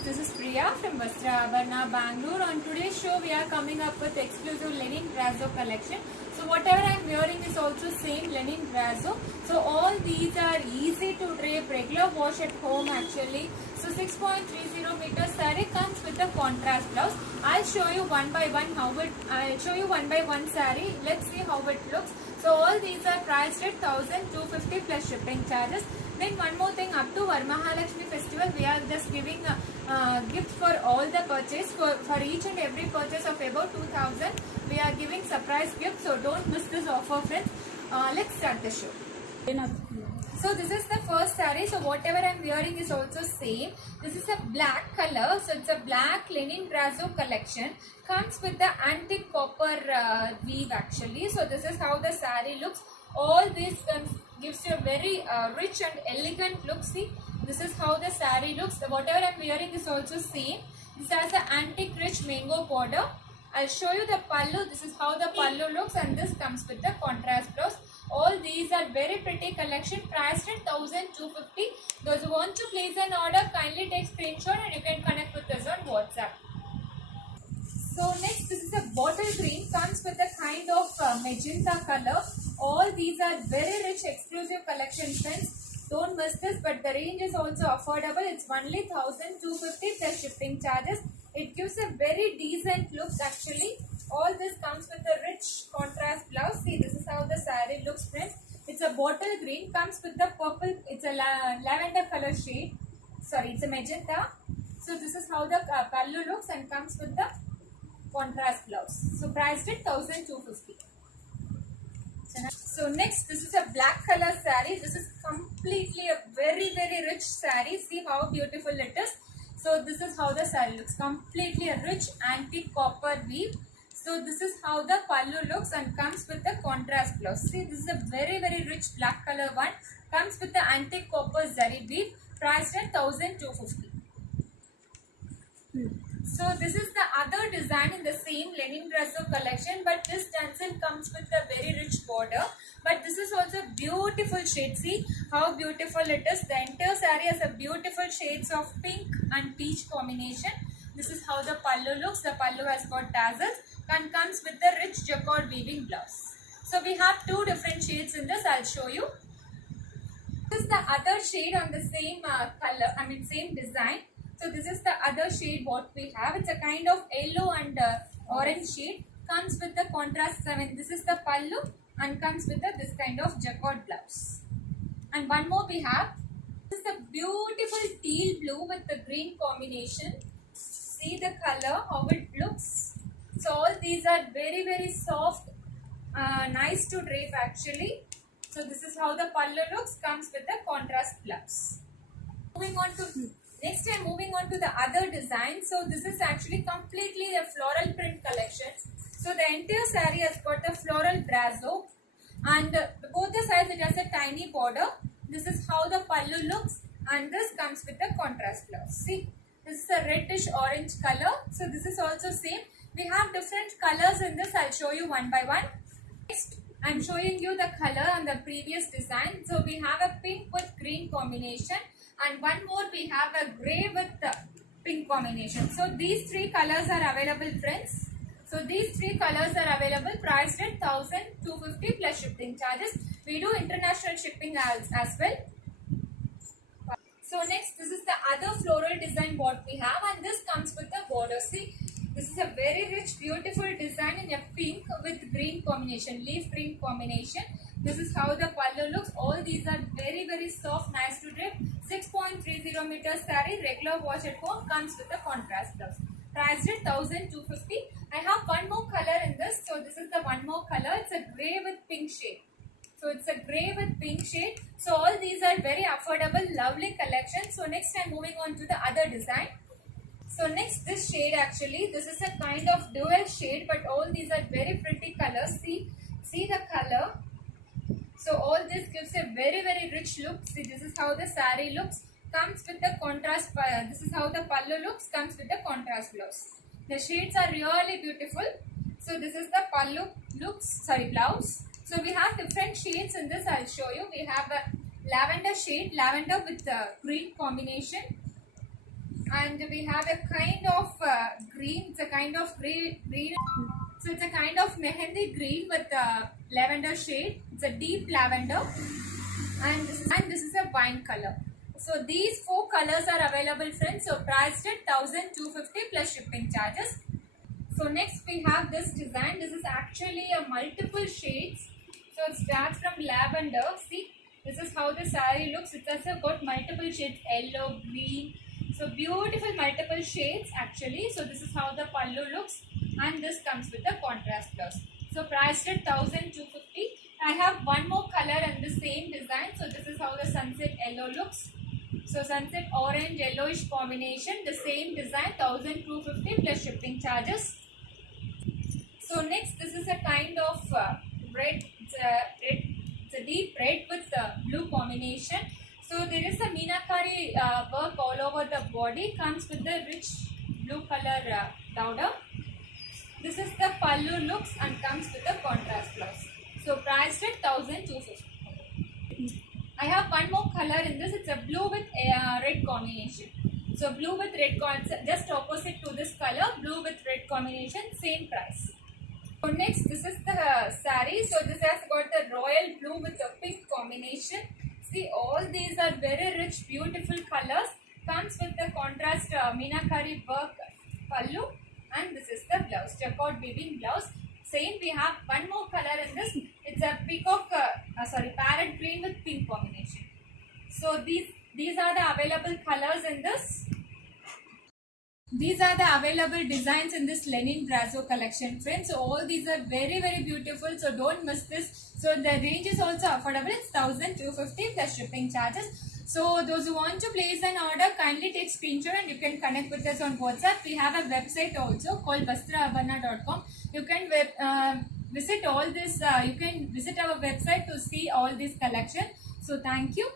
friends, this is Priya from Vastra Abharna, Bangalore. On today's show, we are coming up with exclusive Lenin Grasso collection. So whatever I am wearing is also same Lenin Grasso. So all these are easy to drape, regular wash at home actually. So 6.30 meter saree comes with a contrast blouse. I'll show you one by one saree. Let's see how it looks. So all these are priced at 1,250 plus shipping charges. Then one more thing, up to Varamahalakshmi festival, we are just giving a gift for all the purchase. For each and every purchase of about 2,000, we are giving surprise gift. So don't miss this offer, friends. Let's start the show. So this is the first saree. So whatever I am wearing is also same. This is a black color. So it's a black Lenin Grasso collection. Comes with the antique copper weave actually. So this is how the saree looks. All this gives you a very rich and elegant look. See, this is how the saree looks. Whatever I am wearing is also same. This has an antique rich mango border. I'll show you the pallu. This is how the pallu looks, and this comes with the contrast blouse. All these are very pretty collection, priced at 1,250. Those who want to place an order, kindly take screenshot and you can connect with us on WhatsApp. So next, this is a bottle green, comes with a kind of magenta color. All these are very rich exclusive collection, friends. Don't miss this, but the range is also affordable. It's only 1,250 plus shipping charges. It gives a very decent look actually. All this comes with a rich contrast blouse. See, this is how the saree looks, friends. It's a bottle green, comes with the purple. It's a lavender color shade. Sorry, it's a magenta. So this is how the pallu looks and comes with the contrast blouse. So priced at 1,250. So next, this is a black color saree. This is completely a very rich saree. See how beautiful it is. So this is how the saree looks. Completely a rich antique copper weave. So this is how the pallu looks and comes with the contrast blouse. See, this is a very rich black color one. Comes with the antique copper zari weave. Priced at 1,250. So this is the other design in the same Lenin Grasso collection, but this stencil comes with a very rich border. But this is also beautiful shade. See how beautiful it is. The entire saree has a beautiful shades of pink and peach combination. This is how the pallu looks. The pallu has got tassels and comes with the rich jacquard weaving blouse. So we have two different shades in this. I'll show you. This is the other shade on the same color. Same design. So this is the other shade what we have. It's a kind of yellow and orange shade. Comes with the contrast. This is the pallu and comes with this kind of jacquard blouse. And one more we have. This is the beautiful teal blue with the green combination. See the color, how it looks. So all these are very soft, nice to drape actually. So this is how the pallu looks. Comes with the contrast blouse. Next I'm moving on to the other design. So this is actually completely a floral print collection. So the entire saree has got a floral brasso and both the sides it has a tiny border. This is how the pallu looks and this comes with the contrast blouse. See, this is a reddish orange color. So this is also same. We have different colors in this. I'll show you one by one. Next, I'm showing you the color on the previous design. So we have a pink with green combination. And one more we have a grey with the pink combination. So these three colors are available, friends. So these three colors are available, priced at 1,250 plus shipping charges. We do international shipping as well. So next, this is the other floral design what we have, and this comes with the border. See, this is a very rich, beautiful design in a pink with green combination, leaf green combination. This is how the pallu looks. All these are very soft, nice to drape. 6.30 meter saree, regular wash at home, comes with a contrast blouse. Priced at 1,250. I have one more color in this. So this is the one more color. It's a grey with pink shade. So it's a grey with pink shade. So all these are very affordable, lovely collection. So next I'm moving on to the other design. So next this shade actually, this is a kind of dual shade, but all these are very pretty colors. See the color. So all this gives a very rich look. See, this is how the saree looks. Comes with the contrast. This is how the pallu looks. Comes with the contrast blouse. The shades are really beautiful. So this is the pallu blouse. So we have different shades in this. I'll show you. We have a lavender shade, lavender with green combination. and we have a kind of green. It's a kind of green. So it's a kind of mehendi green with lavender shade. It's a deep lavender, and this is a wine color. So these four colors are available, friends. So priced at 1,250 plus shipping charges. So next we have this design. This is actually a multiple shades. So it starts from lavender. See, this is how the saree looks. It has got multiple shades, yellow, green. So beautiful multiple shades actually. So this is how the pallu looks, and this comes with the contrast blouse. So priced at 1,250. I have one more color in the same design. So this is how the sunset yellow looks. So sunset orange yellowish combination. The same design, 1,250 plus shipping charges. So next, this is a kind of red. It's a deep red with blue combination. So there is a meenakari work all over the body. Comes with the rich blue color dowda. This is the pallu looks and comes with the contrast blouse. So priced at 1,250. I have one more color in this. It's a blue with red combination. So blue with red, just opposite to this color. Blue with red combination, same price. So next, this is the saree. So this has got the royal blue with the pink combination. See, all these are very rich, beautiful colors. Comes with the contrast meenakari work pallu, and this is the blouse, checkout weaving blouse. Same, we have one more color in this. It's a peacock, parrot green with pink combination. So these are the available colors in this. These are the available designs in this Lenin Brasso collection, friends. So all these are very, very beautiful. So don't miss this. So the range is also affordable. It's 1,250 plus shipping charges. So those who want to place an order, kindly take screenshot and you can connect with us on WhatsApp. We have a website also called vastraabarna.com. You can visit all this. You can visit our website to see all this collection. So thank you.